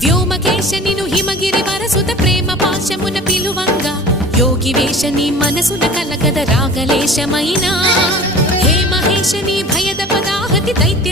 వ్యోమకేశనిను హిమగిరి వరసుత ప్రేమ పాశమున పిలువంగా యోగి వేషని మనసున కలగద రాగలేశమైనా హే మహేశని భయద పదాహతి దైత్య